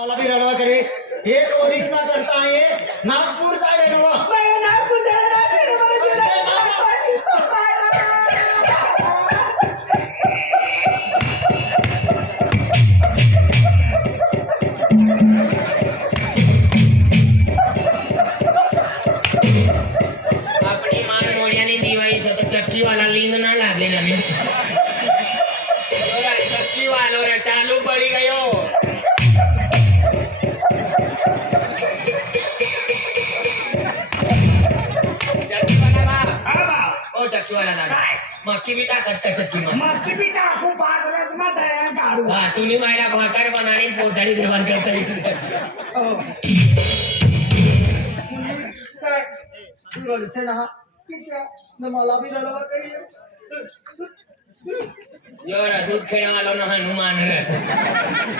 मला भी रडवा करे एक वरीस ना करता आहे नागपूर जाय रडवा नागपूर अपनी मान मोड़ियाने दीवाई से तो चक्की वाला लिंग ना लागे ना में चक्की वालों रे चालू पड़ी गयो चक्की वाला ओ चक्की वाला दादा मक्की भी टाकत का चक्की में मक्की भी टाकू 5 रस में तळ्याला काढू हां तुम्ही मला भाकर बनानी पोचाडी देवान करता काय रडसे ना तिच्या मला भी रडवा करे यो रा दूध खेळा वाला ना हनुमान रे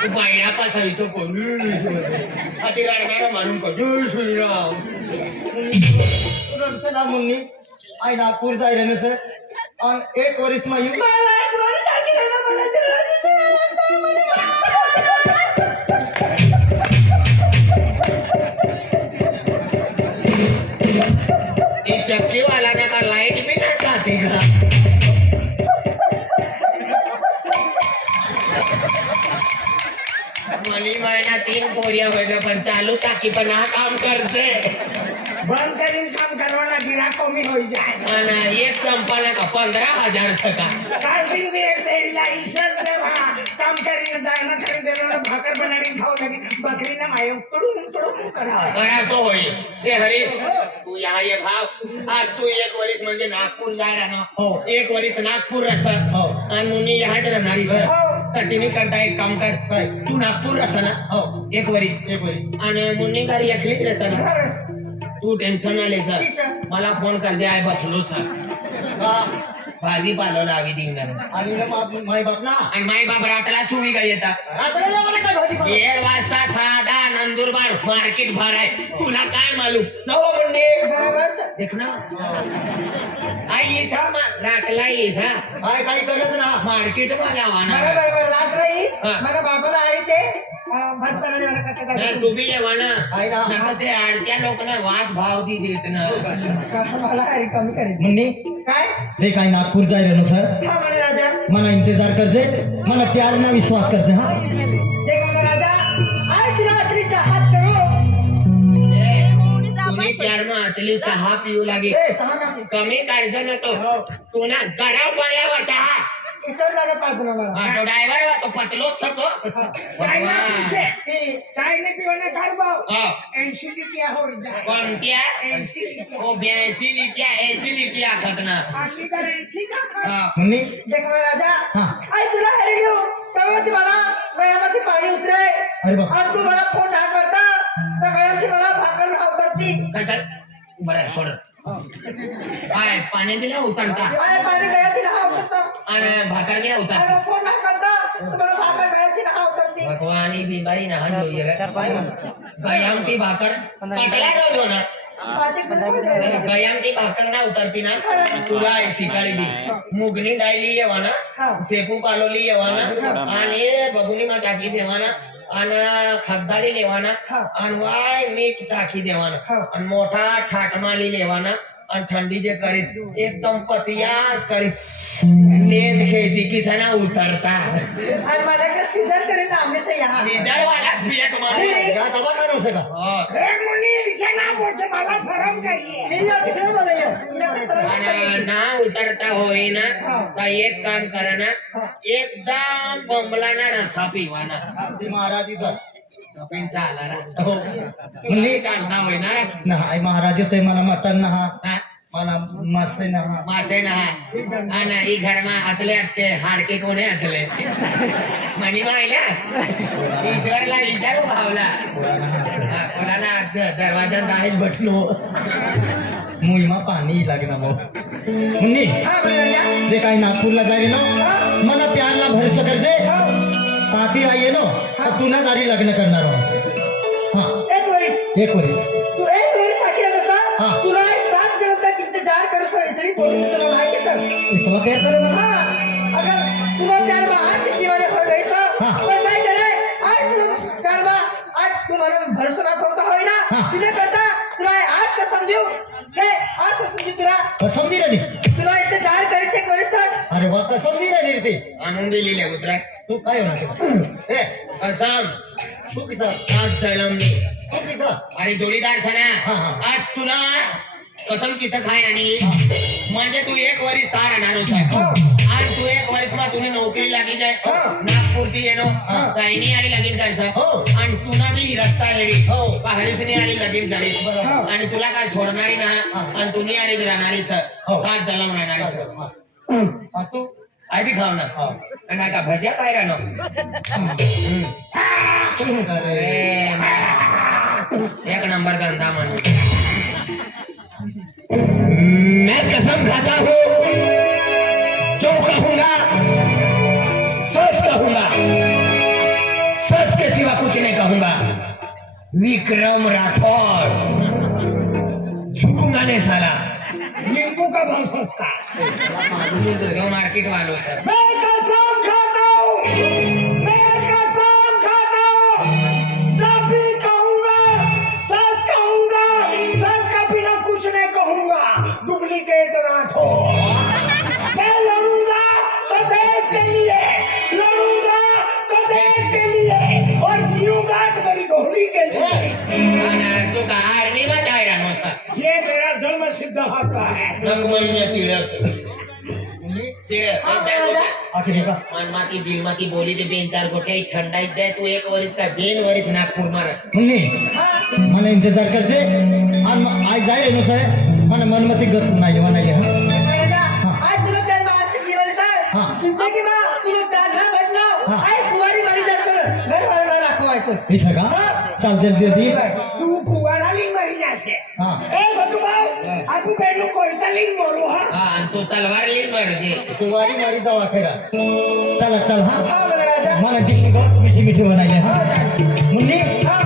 तू बायडा पासवीचो कोण अति रडणारा माणून को जय श्रीराम रडसे ना मुन्नी आई नागपूर जाय रे सर आणि एक वरीस मा येऊ ती चक्की वाला ना का लाइट भी ना खाती का मनी महिना 3 पोरिया होते पण चालू टाकी पण हा काम करते बंद करीन काम करवाना गिराक कमी होई जाए आणि एक संपाला का 15,000 सका काय दिन एक तेडीला ईशस से वहां काम करीन दाना करीन देना भाकर बनाडी खाऊ लगी बकरी ना माय तुडून करा करा तो होई ते हरीश तू यहाँ ये भाव आज तू एक वरीस म्हणजे नागपूर जायला ना हो एक वरीस नागपूर रस हो आणि मुनी यहाँ राहणारी सर तर तिने करता एक काम कर काय तू नागपूर रस ना हो एक वरीस आणि मुन्नी गाडी एकलीच रस ना तू टेन्शन आले सर मला फोन कर दे आय बसलो सर भाजी पालो लावी दिंगर आणि माय बाप ना आणि माई बाप रातला सुवी का येतात रात्री मला काय भाजी 1 वाजता साधा नंदुरबार मार्केट भर आहे तुला काय मालूम नवो मुन्नी देख ना आई ये सा रातला ये सा काय काही करत ना मार्केट मा जावाना रात्री हा. मला बाबाला आहे ते भात करायला मला कट्टा नाही, तू बी येवाना आहे ना. नका ते आडत्या लोकांना वाद भाव दी देत ना मला आहे कमी करेल मुन्नी काय ते काय नागपूर जाय रे सर हा मला राजा मना इंतजार करते मना प्यार ना विश्वास करते हाँ देख मला राजा आज रात्रीचा हात करू तुम्ही प्यार में अतली चहा पिऊ लागे ए सहा ना कमी काढजो ना तो तू ना गरम पडल्यावर चहा इसर लागे पाहतो ना मला हा, तो ड्रायव्हर वा तो पतलोच सको चाय ना पिशे चाय ने पिवणे काढ भाऊ हा 80 लिटिया हो जा कोणत्या 80 लिटिया ओ 82 लिटिया 80 लिटिया खात ना आपली तर 80 का हा. मुन्नी देख मला राजा हाँ आई तुला हरे घेऊ समोरची मला गयामध्ये पाणी उतरे अरे बाप आणि तू मला फोन हा करता तर गयाची मला भाकर नाव करती काय काय बरं सोड काय पाणी दिला उतरता आणि पाणी गयाची नाव करता आणि भाकर घ्या उतर आणि फोन हा करता तुम्हाला भाकर गयाची नाव करती भगवानी बिमारी ना जो ये गयाम की भाकर कटला रोज होना पाचिक मिनिट गयाम की भाकर ना उतरती ना तुला सिकाळी दी मुगनी डायली येवाना शेपू पालोली येवाना आणि बगुनी मा टाकी देवाना आणि खगदाडी लेवाना आणि वाय मीठ टाकी देवाना आणि मोठा ठाटमाली लेवाना आणि थंडी जे करीत एकदम पतियास करीत लेन खेची की सना उतरता आणि मला का सीजन करेल आम्ही से यहाँ सीजर वाला पिया तुम्हारे या दबा करो से का हो एक मुली इसे ना बोलছে मला शरम करिए मी या किसने बोलैया आणि ना उतरता होई ना तर एक काम करा ना एकदम बंबलाना रसा पिवाना ती महाराज इथं कपिन चाला रा हो मुली चालता होई ना ना आई महाराज से मला मटन ना हा? मला मासे ना मासे ना आणि ही घरमा आतले असते हाडके कोणे आतले मनी मायला ईश्वरला विचारू भावला हा, कोणाला दरवाजा दाहेज बटलो मुईमा पाणी लागना भाऊ मुन्नी हां बोलैया ते काय नागपूरला जाय नो मला प्यारला भरोसा करते पाठी आये नो तर पुन्हा दारी लग्न करणार आहोत हाँ एक वरिस एक वरीस तू एक वरिस आखी रखता हाँ. तुला 7 दिन तक इंतजार कर सो इसरी बोली तुला माहिती सर इतला प्यार करो ना हां अगर तुला प्यार में आज सिटी वाले हो गई सब हाँ. बस आई चले आज तुम प्यार में तू मला भरसं दाखवता होय ना हा. तिथे करता तुला आज कसम देऊ नाही आज कसम देऊ तुला कसम दी रे तुला इथे जाहीर करीस एक वर्ष तक अरे वा कसम दी रे ते आणून दिलेले उतरा तू काय होणार ए कसम तू किसा आज जलमनी तू किसा अरे जोडीदार हा, सना हा. आज तुला कसम किसं खाय आणि म्हणजे तू एक वरीस तार राहणार होता आज तू एक वर्ष मा तुम्ही नोकरी लागी जाय नागपूरती येणो ताईनी आली लगीन करसा हो. आणि तुला बी रस्ता हेरी हो. हरीसनी आली लगीन झाली बरोबर. आणि तुला काय सोडणारी ना आणि तुम्ही आली राहणारी सर हो. सात जलम राहणारी सर हा, तू आई बी खाव ना आणि आता भज्या काय राहणार अरे एक नंबर धंदा म्हणून मैं कसम खाता हूँ जो कहूंगा सच कहूंगा सच के सिवा कुछ नहीं कहूंगा विक्रम राठौर झुकूंगा नहीं साला नींबू का भाव सस्ता जो मार्केट वालों सर मैं कसम खाता हूँ मैं कसम खाता हूँ जब भी कहूंगा सच का बिना कुछ नहीं कहूंगा डुप्लीकेट राठौर मैं लड़ूंगा तो देश के लिए लड़ूंगा तो देश के लिए और जीऊंगा तो मेरी डोली के लिए तू का आर्मी में जाए रहा सर ये मेरा जन्म सिद्ध हक है रंगमंच तिलक आखिरी का मनमाती दिलमाती बोली ते बेन चार गोटे थंडाईत जाय तू एक वरीस का बेन वरीस नागपूर मार मुन्नी मला इंतजार करते आणि आज जाय रे सर मला मनमती गत नाही म्हणाले आज तुला प्यार मासिक दिवस हाँ. आहे जिंदगी में तुला प्यार ना भेटना हाँ. आई कुवारी मरी जास्त घर वाला राखो ऐकून हे सगळा चालते ती तू कुवाराली मरी जासे हा ए बटुभाऊ आपण बेनू कोयताली मरू हा हा आणि तो तलवार लिहिन मारते कुवारी मारी जावा खेळा चला चल हा हा बघा राजा मला दिल्ली गत मिठी मिठी बनायले हा मुन्नी हा